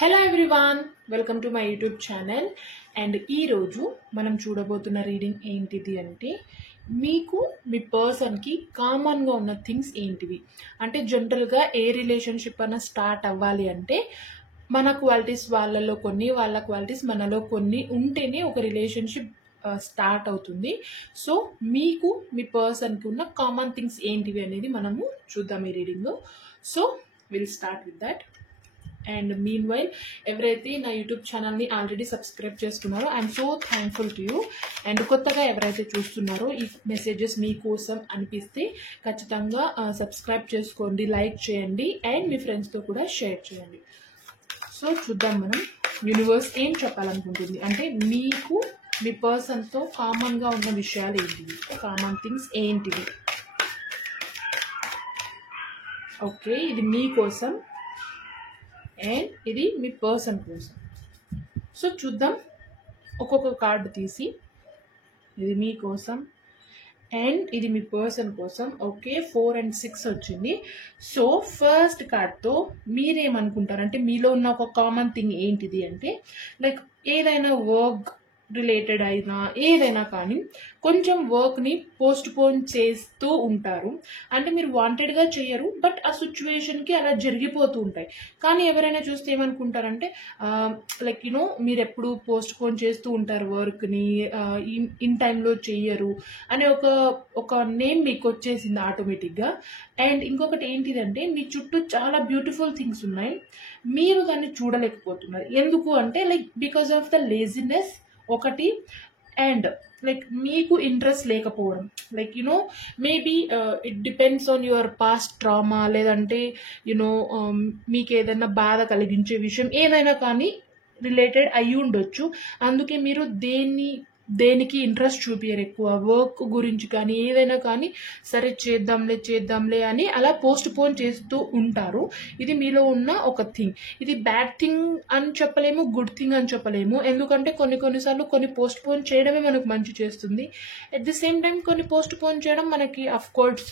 Hello everyone, welcome to my YouTube channel. And ఈరోజు మనం చూడబోతున్న reading ఏంటిది అంటే, మీకు మీ పర్సన్కి కామన్గా ఉన్న థింగ్స్ ఏంటివి అంటే, జనరల్గా ఏ రిలేషన్షిప్ అన్న స్టార్ట్ అవ్వాలి అంటే మన క్వాలిటీస్ వాళ్ళలో కొన్ని, వాళ్ళ క్వాలిటీస్ మనలో కొన్ని ఉంటేనే ఒక రిలేషన్షిప్ స్టార్ట్ అవుతుంది. సో మీకు మీ పర్సన్కి ఉన్న కామన్ థింగ్స్ ఏంటివి అనేది మనము చూద్దాం ఈ reading. So will start with that. And mean while ఎవరైతే నా యూట్యూబ్ ఛానల్ని ఆల్రెడీ సబ్స్క్రైబ్ చేసుకున్నారో I'm so thankful to you. And కొత్తగా ఎవరైతే చూస్తున్నారో ఈ మెసేజెస్ మీకోసం అనిపిస్తే ఖచ్చితంగా సబ్స్క్రైబ్ చేసుకోండి, లైక్ చేయండి అండ్ మీ ఫ్రెండ్స్తో కూడా షేర్ చేయండి. సో చూద్దాం మనం యూనివర్స్ ఏం చెప్పాలనుకుంటుంది అంటే, మీకు మీ పర్సన్తో కామన్గా ఉన్న విషయాలు ఏంటివి, కామన్ థింగ్స్ ఏంటివి. ఓకే, ఇది మీకోసం అండ్ ఇది మీ పర్సన్ కోసం. సో చూద్దాం ఒక్కొక్క కార్డు తీసి. ఇది మీకోసం అండ్ ఇది మీ పర్సన్ కోసం. ఓకే, 4 and 6 వచ్చింది. సో ఫస్ట్ కార్డ్తో మీరేమనుకుంటారంటే, మీలో ఉన్న ఒక కామన్ థింగ్ ఏంటిది అంటే, లైక్ ఏదైనా వర్క్ రిలేటెడ్ అయినా ఏదైనా కానీ కొంచెం వర్క్ని పోస్ట్ పోన్ చేస్తూ ఉంటారు. అంటే మీరు వాంటెడ్గా చేయరు, బట్ ఆ సిచ్యువేషన్కి అలా జరిగిపోతూ ఉంటాయి. కానీ ఎవరైనా చూస్తే ఏమనుకుంటారంటే, లైక్ మీరు ఎప్పుడు పోస్ట్ పోన్ చేస్తూ ఉంటారు వర్క్ని, ఇన్ టైంలో చెయ్యరు అనే ఒక నేమ్ మీకు వచ్చేసింది ఆటోమేటిక్గా. అండ్ ఇంకొకటి ఏంటిదంటే, మీ చుట్టూ చాలా బ్యూటిఫుల్ థింగ్స్ ఉన్నాయి, మీరు దాన్ని చూడలేకపోతున్నారు. ఎందుకు అంటే, like because of the laziness ఒకటి, అండ్ లైక్ మీకు ఇంట్రెస్ట్ లేకపోవడం. Like maybe it depends on your past trauma, లేదంటే మీకు ఏదైనా బాధ కలిగించే విషయం ఏదైనా కానీ రిలేటెడ్ అయ్యి ఉండొచ్చు. అందుకే మీరు దేనికి ఇంట్రెస్ట్ చూపించరు ఎక్కువ. వర్క్ గురించి కానీ ఏదైనా కానీ సరే చేద్దాంలే అని అలా పోస్ట్ పోన్ చేస్తూ ఉంటారు. ఇది మీలో ఉన్న ఒక థింగ్. ఇది బ్యాడ్ థింగ్ అని చెప్పలేము, గుడ్ థింగ్ అని చెప్పలేము. ఎందుకంటే కొన్నిసార్లు కొన్ని పోస్ట్ పోన్ చేయడమే మనకు మంచి చేస్తుంది. అట్ ది సేమ్ టైం కొన్ని పోస్ట్ పోన్ చేయడం మనకి అఫ్ కోర్స్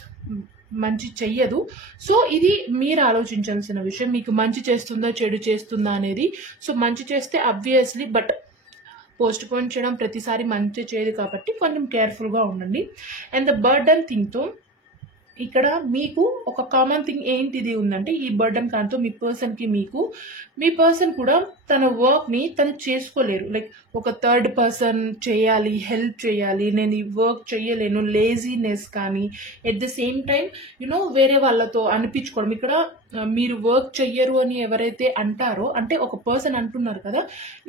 మంచి చెయ్యదు. సో ఇది మీరు ఆలోచించాల్సిన విషయం, మీకు మంచి చేస్తుందా చెడు చేస్తుందా అనేది. సో మంచి చేస్తే అబ్వియస్లీ, బట్ పోస్ట్ పోన్ చేయడం ప్రతిసారి మంచి చేయదు కాబట్టి కొంచెం కేర్ఫుల్గా ఉండండి. అండ్ ద బర్డన్ థింగ్తో ఇక్కడ మీకు ఒక కామన్ థింగ్ ఏంటిది ఉందంటే, ఈ బర్డన్ కాన్తో మీ పర్సన్ కూడా తన వర్క్ని తను చేసుకోలేరు. లైక్ ఒక థర్డ్ పర్సన్ చేయాలి, హెల్ప్ చేయాలి, నేను ఈ వర్క్ చేయలేను, లేజీనెస్ కానీ ఎట్ ద సేమ్ టైం వేరే వాళ్ళతో అనిపించుకోవడం. ఇక్కడ మీరు వర్క్ చెయ్యరు అని ఎవరైతే అంటారో, అంటే ఒక పర్సన్ అంటున్నారు కదా,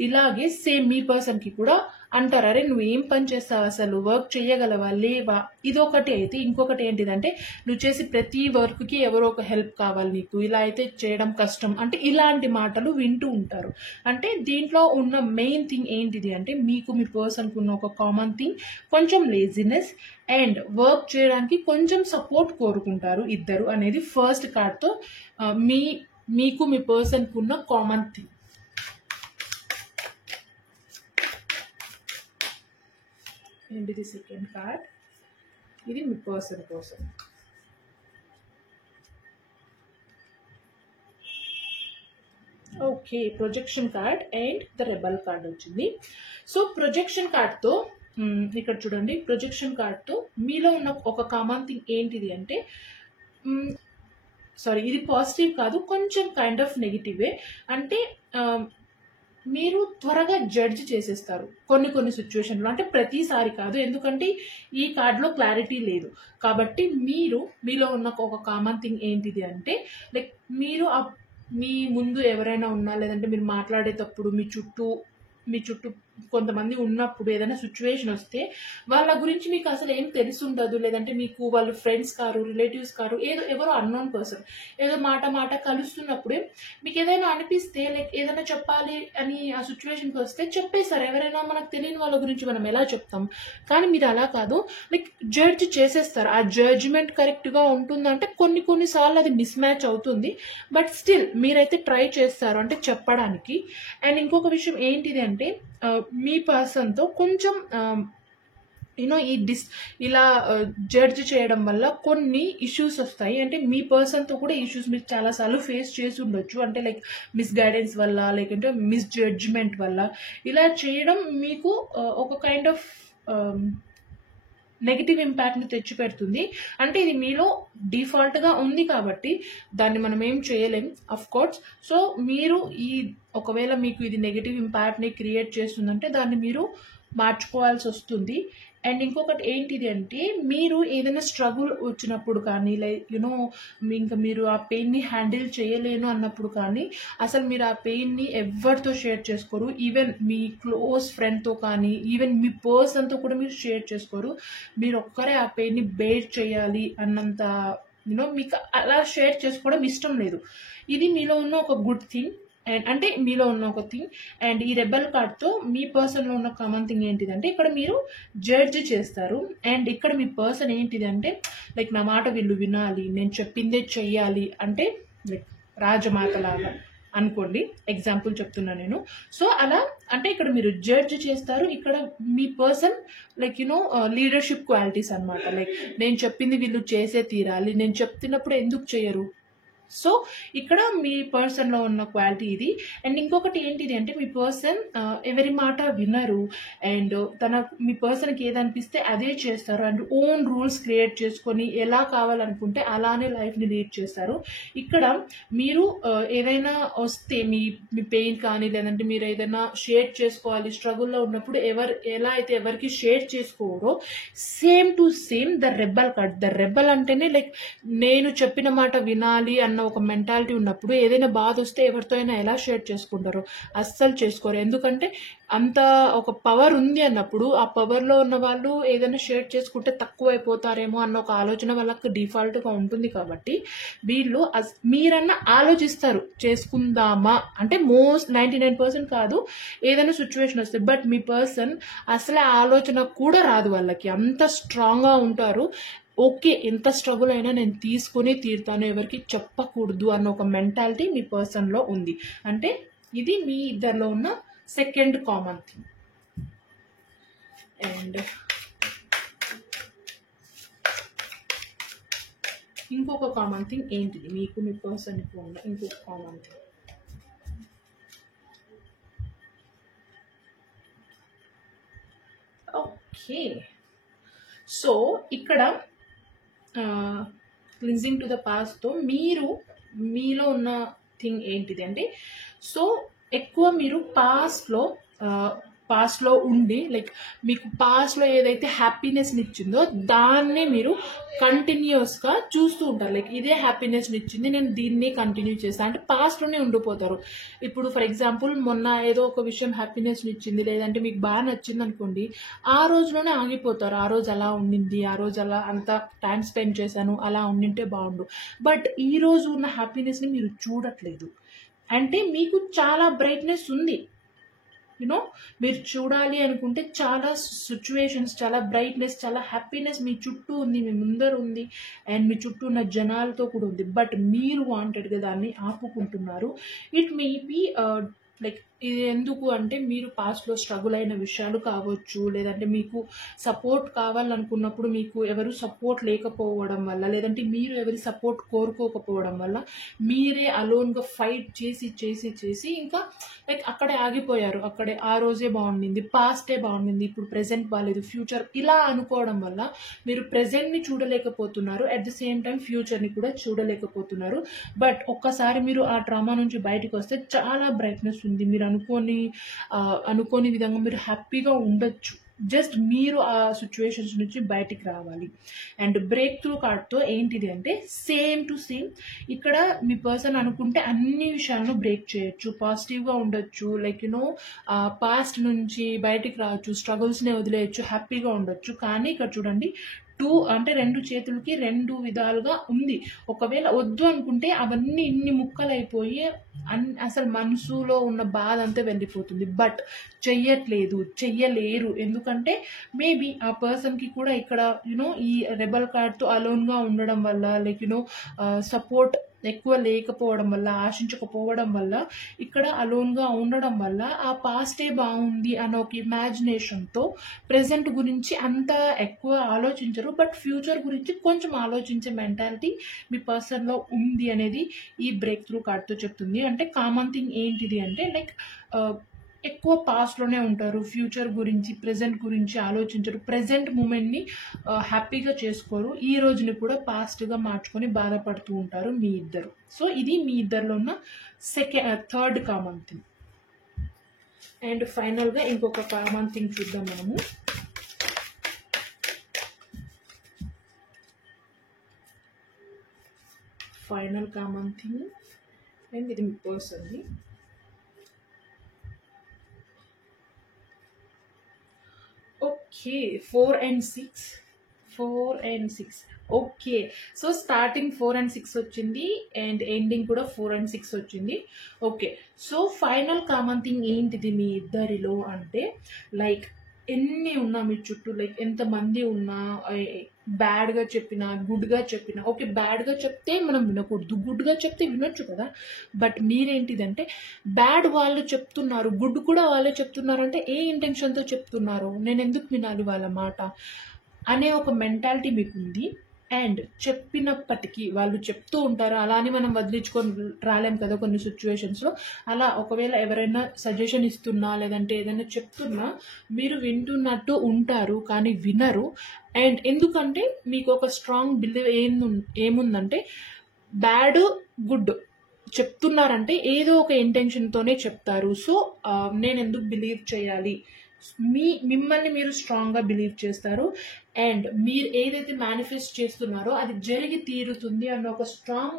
ఇలాగే సేమ్ మీ పర్సన్కి కూడా అంటారు, అరే నువ్వు ఏం పని చేస్తావు, అసలు వర్క్ చేయగలవా, లేవా. ఇదొకటి అయితే ఇంకొకటి ఏంటిదంటే, నువ్వు చేసి ప్రతి వర్క్కి ఎవరో ఒక హెల్ప్ కావాలి నీకు, ఇలా అయితే చేయడం కష్టం అంటే ఇలాంటి మాటలు వింటూ ఉంటారు. అంటే దీంట్లో ఉన్న మెయిన్ థింగ్ ఏంటిది అంటే, మీకు మీ పర్సన్కి ఉన్న ఒక కామన్ థింగ్ కొంచెం లేజినెస్ అండ్ వర్క్ చేయడానికి కొంచెం సపోర్ట్ కోరుకుంటారు ఇద్దరు అనేది ఫస్ట్ కార్డ్తో మీకు మీ పర్సన్కి ఉన్న కామన్ థింగ్. అండ్ ఇది సెకండ్ కార్డ్, ఇది మీ పర్సన్ కోసం. Okay, projection card and the rebel card వచ్చింది. సో ప్రొజెక్షన్ కార్డ్తో ఇక్కడ చూడండి, ప్రొజెక్షన్ కార్డ్తో మీలో ఉన్న ఒక కామన్ థింగ్ ఏంటిది అంటే, ఇది పాజిటివ్ కాదు, కొంచెం కైండ్ ఆఫ్ నెగిటివే. అంటే మీరు త్వరగా జడ్జ్ చేసేస్తారు కొన్ని సిచ్యువేషన్లో. అంటే ప్రతిసారి కాదు, ఎందుకంటే ఈ కార్డులో క్లారిటీ లేదు కాబట్టి. మీలో ఉన్న ఒక కామన్ థింగ్ ఏంటిది అంటే, లైక్ మీరు మీ ముందు ఎవరైనా ఉన్నా, లేదంటే మీరు మాట్లాడేటప్పుడు మీ చుట్టూ కొంతమంది ఉన్నప్పుడు ఏదైనా సిచ్యువేషన్ వస్తే వాళ్ళ గురించి మీకు అసలు ఏం తెలిసి ఉండదు, లేదంటే మీకు వాళ్ళు ఫ్రెండ్స్ కారు, రిలేటివ్స్ కారు, ఎవరో అన్నోన్ పర్సన్ ఏదో మాట కలుస్తున్నప్పుడే మీకు ఏదైనా అనిపిస్తే, లైక్ ఏదైనా చెప్పాలి అని ఆ సిచ్యువేషన్కి వస్తే చెప్పేస్తారు. ఎవరైనా మనకు తెలియని వాళ్ళ గురించి మనం ఎలా చెప్తాం, కానీ మీరు అలా కాదు, లైక్ జడ్జ్ చేసేస్తారు. ఆ జడ్జ్మెంట్ కరెక్ట్గా ఉంటుందంటే కొన్నిసార్లు అది మిస్ మ్యాచ్ అవుతుంది, బట్ స్టిల్ మీరైతే ట్రై చేస్తారు అంటే చెప్పడానికి. అండ్ ఇంకొక విషయం ఏంటిది అంటే, మీ పర్సన్తో కొంచెం ఈ ఇలా జడ్జ్ చేయడం వల్ల కొన్ని ఇష్యూస్ వస్తాయి. అంటే మీ పర్సన్తో కూడా ఇష్యూస్ మీరు చాలాసార్లు ఫేస్ చేసి ఉండొచ్చు. అంటే లైక్ మిస్గైడెన్స్ వల్ల, లేకంటే మిస్జడ్జ్మెంట్ వల్ల ఇలా చేయడం మీకు ఒక కైండ్ ఆఫ్ నెగిటివ్ ఇంపాక్ట్ని తెచ్చిపెడుతుంది. అంటే ఇది మీలో డిఫాల్ట్గా ఉంది కాబట్టి దాన్ని మనం ఏం చేయలేం అఫ్ కోర్స్. సో మీరు ఒకవేళ మీకు ఇది నెగిటివ్ ఇంపాక్ట్ని క్రియేట్ చేస్తుందంటే దాన్ని మీరు మార్చుకోవాల్సి వస్తుంది. అండ్ ఇంకొకటి ఏంటిది అంటే, మీరు ఏదైనా స్ట్రగుల్ వచ్చినప్పుడు కానీ, లైక్ ఇంకా మీరు ఆ పెయిన్ని హ్యాండిల్ చేయలేను అన్నప్పుడు కానీ అసలు మీరు ఆ పెయిన్ని ఎవరితో షేర్ చేసుకోరు. ఈవెన్ మీ క్లోజ్ ఫ్రెండ్తో కానీ, ఈవెన్ మీ పర్సన్తో కూడా మీరు షేర్ చేసుకోరు. మీరు ఒక్కరే ఆ పెయిన్ని బేర్ చేయాలి అన్నంత మీకు అలా షేర్ చేసుకోవడం ఇష్టం లేదు. ఇది మీలో ఉన్న ఒక గుడ్ థింగ్. అండ్ అంటే మీలో ఉన్న ఒక థింగ్. అండ్ ఈ రెబెల్ కార్డ్తో మీ పర్సన్లో ఉన్న కామన్ థింగ్ ఏంటిదంటే, ఇక్కడ మీరు జడ్జ్ చేస్తారు. అండ్ ఇక్కడ మీ పర్సన్ ఏంటిది అంటే, లైక్ నా మాట వీళ్ళు వినాలి, నేను చెప్పిందే చెయ్యాలి, అంటే లైక్ రాజమాత లాగా అనుకోండి, ఎగ్జాంపుల్ చెప్తున్నా నేను. సో అలా అంటే ఇక్కడ మీరు జడ్జ్ చేస్తారు. ఇక్కడ మీ పర్సన్ లైక్ లీడర్షిప్ క్వాలిటీస్ అనమాట. లైక్ నేను చెప్పింది వీళ్ళు చేసే తీరాలి, నేను చెప్తున్నప్పుడు ఎందుకు చేయరు. సో ఇక్కడ మీ పర్సన్లో ఉన్న క్వాలిటీ ఇది. అండ్ ఇంకొకటి ఏంటిది అంటే, మీ పర్సన్ ఎవరి మాట వినరు. అండ్ మీ పర్సన్కి ఏదనిపిస్తే అదే చేస్తారు. అండ్ ఓన్ రూల్స్ క్రియేట్ చేసుకొని ఎలా కావాలనుకుంటే అలానే లైఫ్ని లీడ్ చేస్తారు. ఇక్కడ మీరు ఏదైనా వస్తే మీ పెయిన్ కానీ, లేదంటే మీరు ఏదైనా షేర్ చేసుకోవాలి స్ట్రగుల్లో ఉన్నప్పుడు ఎలా అయితే ఎవరికి షేర్ చేసుకోరో, same to same the rebel card. The rebel అంటేనే లైక్ నేను చెప్పిన మాట వినాలి అన్న ఒక మెంటాలిటీ ఉన్నప్పుడు ఏదైనా బాధ వస్తే ఎవరితో అయినా ఎలా షేర్ చేసుకుంటారు? అస్సలు చేసుకోరు. ఎందుకంటే అంత ఒక పవర్ ఉంది అన్నప్పుడు ఆ పవర్లో ఉన్న వాళ్ళు ఏదైనా షేర్ చేసుకుంటే తక్కువ అయిపోతారేమో అన్న ఒక ఆలోచన వాళ్ళకి డిఫాల్ట్గా ఉంటుంది. కాబట్టి వీళ్ళు మీరన్నా ఆలోచిస్తారు చేసుకుందామా అంటే, 99% కాదు, ఏదైనా సిచ్యువేషన్ వస్తే. బట్ మీ పర్సన్ అసలు ఆలోచన కూడా రాదు వాళ్ళకి, అంత స్ట్రాంగ్గా ఉంటారు. ఓకే, ఎంత స్ట్రగుల్ అయినా నేను తీసుకుని తీరుతాను, ఎవరికి చెప్పకూడదు అన్న ఒక మెంటాలిటీ మీ పర్సన్లో ఉంది. అంటే ఇది మీ ఇద్దరిలో ఉన్న సెకండ్ కామన్ థింగ్. అండ్ ఇంకొక కామన్ థింగ్ ఏంటిది మీకు మీ పర్సన్కి ఉన్న ఇంకొక కామన్ థింగ్? ఓకే, సో ఇక్కడ క్లిన్జింగ్ టు ద పాస్ట్తో మీలో ఉన్న థింగ్ ఏంటిది అంటే, సో ఎక్కువ మీరు పాస్ట్లో ఉండి లైక్ మీకు పాస్ట్లో ఏదైతే హ్యాపీనెస్ని ఇచ్చిందో దాన్నే మీరు కంటిన్యూస్గా చూస్తూ ఉంటారు. లైక్ ఇదే హ్యాపీనెస్ని ఇచ్చింది, నేను దీన్ని కంటిన్యూ చేస్తాను అంటే పాస్ట్లోనే ఉండిపోతారు. ఇప్పుడు ఫర్ ఎగ్జాంపుల్ మొన్న ఏదో ఒక విషయం హ్యాపీనెస్ని ఇచ్చింది, లేదంటే మీకు బాగా నచ్చింది అనుకోండి, ఆ రోజులోనే ఆగిపోతారు. ఆ రోజు అలా ఉండింది, ఆ రోజు అలా అంత టైం స్పెండ్ చేశాను, అలా ఉండింటే బాగుండు. బట్ ఈ రోజు ఉన్న హ్యాపీనెస్ని మీరు చూడట్లేదు. అంటే మీకు చాలా బ్రైట్నెస్ ఉంది. మీరు చూడాలి అనుకుంటే చాలా సిచ్యువేషన్స్, చాలా బ్రైట్నెస్, చాలా హ్యాపీనెస్ మీ చుట్టూ ఉంది, మీ ముందర ఉంది, అండ్ మీ చుట్టూ ఉన్న జనాలతో కూడా ఉంది. బట్ మీరు వాంటెడ్గా దాన్ని ఆపుకుంటున్నారు. ఇట్ మే బీ లైక్ ఇది ఎందుకు అంటే, మీరు పాస్ట్లో స్ట్రగుల్ అయిన విషయాలు కావచ్చు, లేదంటే మీకు సపోర్ట్ కావాలనుకున్నప్పుడు మీకు ఎవరు సపోర్ట్ లేకపోవడం వల్ల, లేదంటే మీరు ఎవరి సపోర్ట్ కోరుకోకపోవడం వల్ల మీరే అలోన్గా ఫైట్ చేసి చేసి చేసి ఇంకా లైక్ అక్కడే ఆగిపోయారు. అక్కడే ఆ రోజే బాగుండింది, పాస్టే బాగుండింది, ఇప్పుడు ప్రెజెంట్ బాగాలేదు, ఫ్యూచర్ ఇలా అనుకోవడం వల్ల మీరు ప్రెజెంట్ని చూడలేకపోతున్నారు, అట్ ద సేమ్ టైం ఫ్యూచర్ని కూడా చూడలేకపోతున్నారు. బట్ ఒక్కసారి మీరు ఆ ట్రామా నుంచి బయటకు వస్తే చాలా బ్రైట్నెస్ ఉంది. మీరు అనుకోని విధంగా మీరు హ్యాపీగా ఉండొచ్చు. జస్ట్ మీరు ఆ సిచ్యువేషన్స్ నుంచి బయటికి రావాలి. అండ్ బ్రేక్ త్రూ కార్డ్తో ఏంటిది అంటే, సేమ్ టు సేమ్ ఇక్కడ మీ పర్సన్ అనుకుంటే అన్ని విషయాలను బ్రేక్ చేయొచ్చు, పాజిటివ్గా ఉండొచ్చు, లైక్ పాస్ట్ నుంచి బయటికి రావచ్చు, స్ట్రగుల్స్నే వదిలేయచ్చు, హ్యాపీగా ఉండొచ్చు. కానీ ఇక్కడ చూడండి, రెండు చేతులకి రెండు విధాలుగా ఉంది. ఒకవేళ వద్దు అనుకుంటే అవన్నీ ఇన్ని ముక్కలు అయిపోయి అసలు మనసులో ఉన్న బాధ అంతా వెళ్ళిపోతుంది. బట్ చెయ్యలేరు. ఎందుకంటే మేబీ ఆ పర్సన్కి కూడా ఇక్కడ ఈ రెబల్ కార్డ్తో అలోన్గా ఉండడం వల్ల, లైక్ సపోర్ట్ ఎక్కువ లేకపోవడం వల్ల, ఆశించకపోవడం వల్ల, ఇక్కడ అలోన్గా ఉండడం వల్ల ఆ పాస్టే బాగుంది అన్న ఒక ఇమాజినేషన్తో ప్రెజెంట్ గురించి అంత ఎక్కువ ఆలోచించరు, బట్ ఫ్యూచర్ గురించి కొంచెం ఆలోచించే మెంటాలిటీ మీ పర్సన్లో ఉంది అనేది ఈ బ్రేక్ త్రూ కార్డ్తో చెప్తుంది. అంటే కామన్ థింగ్ ఏంటిది అంటే లైక్ ఎక్కువ పాస్ట్లోనే ఉంటారు, ఫ్యూచర్ గురించి ప్రెజెంట్ గురించి ఆలోచించరు, ప్రెజెంట్ మూమెంట్ని హ్యాపీగా చేసుకోరు, ఈ రోజుని కూడా పాస్ట్గా మార్చుకొని బాధపడుతూ ఉంటారు మీ ఇద్దరు. సో ఇది మీ ఇద్దరిలో ఉన్న థర్డ్ కామన్ థింగ్. అండ్ ఫైనల్గా ఇంకొక కామన్ థింగ్ చూద్దాం మనము. ఫైనల్ కామన్ థింగ్ అండ్ ఇది మీ పర్సన్ది. Okay, 4 and 6. Okay, so starting 4 and 6 వచ్చింది అండ్ ఎండింగ్ కూడా 4 and 6 వచ్చింది. Okay, so final common thing ఏంటిది మీ ఇద్దరిలో అంటే లైక్ ఎన్ని ఉన్నా మీ చుట్టూ, లైక్ ఎంతమంది ఉన్నా, బ్యాడ్గా చెప్పినా గుడ్గా చెప్పినా, ఓకే బ్యాడ్గా చెప్తే మనం వినకూడదు, గుడ్గా చెప్తే వినొచ్చు కదా, బట్ మీరేంటిదంటే బ్యాడ్ వాళ్ళు చెప్తున్నారు, గుడ్ కూడా వాళ్ళే చెప్తున్నారు అంటే ఏ ఇంటెన్షన్తో చెప్తున్నారు, నేను ఎందుకు వినాలి వాళ్ళ మాట అనే ఒక మెంటాలిటీ మీకు ఉంది. అండ్ చెప్పినప్పటికీ వాళ్ళు చెప్తూ ఉంటారు, అలా అని మనం వదిలించుకొని రాలేం కదా కొన్ని సిచ్యువేషన్స్లో. అలా ఒకవేళ ఎవరైనా సజెషన్ ఇస్తున్నా లేదంటే ఏదైనా చెప్తున్నా మీరు వింటున్నట్టు ఉంటారు కానీ వినరు. అండ్ ఎందుకంటే మీకు ఒక స్ట్రాంగ్ బిలీవ్ ఏముందంటే బ్యాడ్ గుడ్ చెప్తున్నారంటే ఏదో ఒక ఇంటెన్షన్తోనే చెప్తారు. సో నేను ఎందుకు బిలీవ్ చేయాలి, మిమ్మల్ని మీరు స్ట్రాంగ్గా బిలీవ్ చేస్తారు అండ్ మీరు ఏదైతే మేనిఫెస్ట్ చేస్తున్నారో అది జరిగి తీరుతుంది అన్న ఒక స్ట్రాంగ్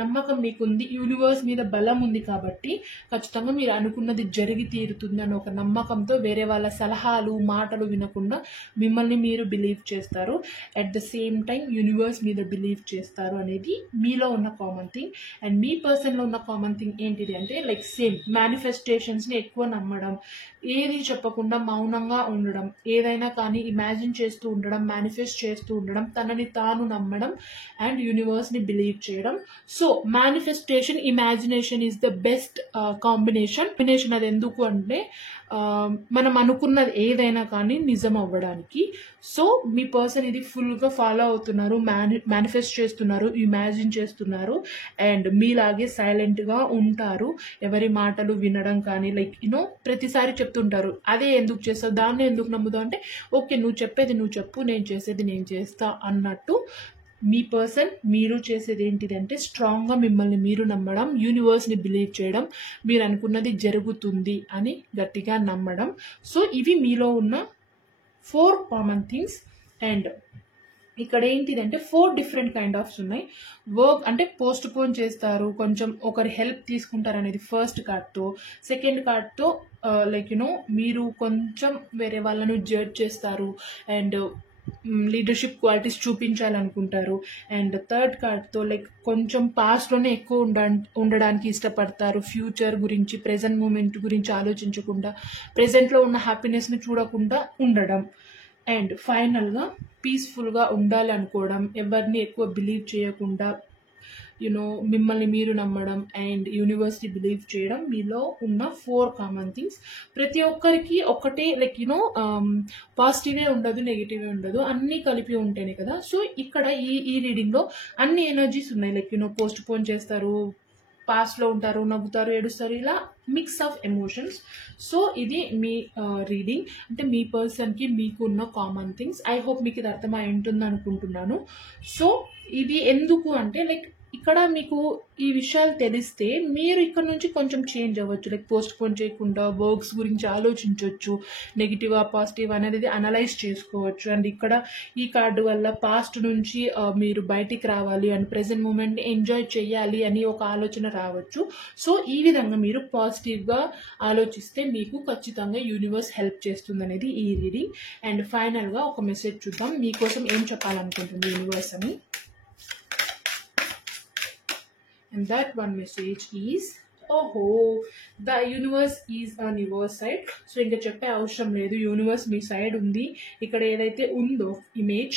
నమ్మకం మీకుంది, యూనివర్స్ మీద బలం ఉంది కాబట్టి ఖచ్చితంగా మీరు అనుకున్నది జరిగి తీరుతుంది అన్న ఒక నమ్మకంతో వేరే వాళ్ళ సలహాలు మాటలు వినకుండా మిమ్మల్ని మీరు బిలీవ్ చేస్తారు. At the same time universe మీద బిలీవ్ చేస్తారు అనేది మీలో ఉన్న కామన్ థింగ్. అండ్ మీ పర్సన్లో ఉన్న కామన్ థింగ్ ఏంటిది అంటే లైక్ సేమ్ మేనిఫెస్టేషన్స్ని ఎక్కువ నమ్మడం, ఏది చెప్పకుండా మౌనంగా ఉండడం, ఏదైనా కానీ ఇమాజిన్ చేస్తూ ఉండడం, మేనిఫెస్ట్ చేస్తూ ఉండడం, తనని తాను నమ్మడం అండ్ యూనివర్స్ని బిలీవ్ చేయడం. So manifestation imagination is the best combination. అది ఎందుకు అంటే మనం అనుకున్నది ఏదైనా కానీ నిజం అవ్వడానికి. సో మీ పర్సన్ ఇది ఫుల్గా ఫాలో అవుతున్నారు, మేనిఫెస్ట్ చేస్తున్నారు, ఇమాజిన్ చేస్తున్నారు అండ్ మీలాగే సైలెంట్గా ఉంటారు, ఎవరి మాటలు వినడం కానీ లైక్ ప్రతిసారి చెప్తుంటారు అదే ఎందుకు చేస్తావు, దాన్ని ఎందుకు నమ్ముతావు అంటే ఓకే నువ్వు చెప్పేది నువ్వు చెప్పు, నేను చేసేది నేను చేస్తా అన్నట్టు. మీ పర్సన్ మీరు చేసేది ఏంటిదంటే స్ట్రాంగ్గా మిమ్మల్ని మీరు నమ్మడం, యూనివర్స్ని బిలీవ్ చేయడం, మీరు అనుకున్నది జరుగుతుంది అని గట్టిగా నమ్మడం. సో ఇవి మీలో ఉన్న 4 కామన్ థింగ్స్. అండ్ ఇక్కడ ఏంటిదంటే 4 డిఫరెంట్ కైండ్ ఆఫ్స్ ఉన్నాయి. వర్క్ అంటే పోస్ట్ పోన్ చేస్తారు, కొంచెం ఒకరి హెల్ప్ తీసుకుంటారు అనేది ఫస్ట్ కార్డ్తో. సెకండ్ కార్డ్తో లైక్ మీరు కొంచెం వేరే వాళ్ళను జడ్జ్ చేస్తారు అండ్ లీడర్షిప్ క్వాలిటీస్ చూపించాలనుకుంటారు. అండ్ థర్డ్ కార్డ్తో లైక్ కొంచెం పాస్ట్లోనే ఎక్కువ ఉండడానికి ఇష్టపడతారు, ఫ్యూచర్ గురించి ప్రెజెంట్ మూమెంట్ గురించి ఆలోచించకుండా ప్రెజెంట్లో ఉన్న హ్యాపీనెస్ని చూడకుండా ఉండడం. అండ్ ఫైనల్గా పీస్ఫుల్గా ఉండాలి అనుకోవడం, ఎవరిని ఎక్కువ బిలీవ్ చేయకుండా మిమ్మల్ని మీరు నమ్మడం అండ్ యూనివర్స్ని బిలీవ్ చేయడం మీలో ఉన్న 4 కామన్ థింగ్స్. ప్రతి ఒక్కరికి ఒకటే లైక్ పాజిటివే ఉండదు, నెగిటివే ఉండదు, అన్నీ కలిపి ఉంటేనే కదా. సో ఇక్కడ ఈ రీడింగ్లో అన్ని ఎనర్జీస్ ఉన్నాయి. లైక్ పోస్ట్ పోన్ చేస్తారు, పాస్ట్లో ఉంటారు, నవ్వుతారు, ఏడుస్తారు, ఇలా మిక్స్ ఆఫ్ ఎమోషన్స్. సో ఇది మీ రీడింగ్, అంటే మీ పర్సన్కి మీకు ఉన్న కామన్ థింగ్స్. ఐ హోప్ మీకు ఇది అర్థమై ఉంటుంది అనుకుంటున్నాను. సో ఇది ఎందుకు అంటే లైక్ ఇక్కడ మీకు ఈ విషయాలు తెలిస్తే మీరు ఇక్కడ నుంచి కొంచెం చేంజ్ అవ్వచ్చు. లైక్ పోస్ట్ పోన్ చేయకుండా వర్క్స్ గురించి ఆలోచించవచ్చు, నెగిటివా పాజిటివ్ అనేది అనలైజ్ చేసుకోవచ్చు. అండ్ ఇక్కడ ఈ కార్డు వల్ల పాస్ట్ నుంచి మీరు బయటికి రావాలి అండ్ ప్రెజెంట్ మూమెంట్ని ఎంజాయ్ చేయాలి అని ఒక ఆలోచన రావచ్చు. సో ఈ విధంగా మీరు పాజిటివ్గా ఆలోచిస్తే మీకు ఖచ్చితంగా యూనివర్స్ హెల్ప్ చేస్తుంది అనేది ఈ రీడింగ్. అండ్ ఫైనల్గా ఒక మెసేజ్ చూద్దాం, మీకోసం ఏం చెప్పాలనుకుంటుంది యూనివర్స్ అని. And that one message is, the universe is on your side. So ఇంకా చెప్పే అవసరం లేదు, యూనివర్స్ మీ సైడ్ ఉంది. ఇక్కడ ఏదైతే ఉందో ఇమేజ్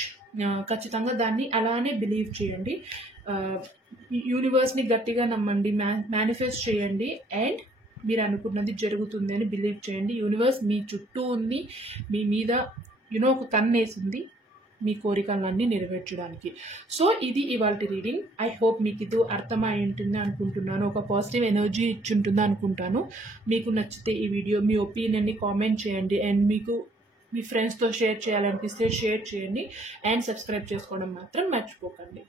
ఖచ్చితంగా దాన్ని అలానే బిలీవ్ చేయండి. యూనివర్స్ని గట్టిగా నమ్మండి, మేనిఫెస్ట్ చేయండి, అండ్ మీరు అనుకున్నది జరుగుతుంది అని బిలీవ్ చేయండి. యూనివర్స్ మీ చుట్టూ ఉంది, మీ మీద ఒక కన్నేసింది మీ కోరికలన్నీ నెరవేర్చడానికి. సో ఇది ఇవాళ రీడింగ్. ఐ హోప్ మీకు ఇది అర్థమై ఉంటుంది అనుకుంటున్నాను, ఒక పాజిటివ్ ఎనర్జీ ఇచ్చి ఉంటుంది అనుకుంటాను. మీకు నచ్చితే ఈ వీడియో మీ ఒపీనియన్ని కామెంట్ చేయండి, అండ్ మీకు మీ ఫ్రెండ్స్తో షేర్ చేయాలనిపిస్తే షేర్ చేయండి, అండ్ సబ్స్క్రైబ్ చేసుకోవడం మాత్రం మర్చిపోకండి.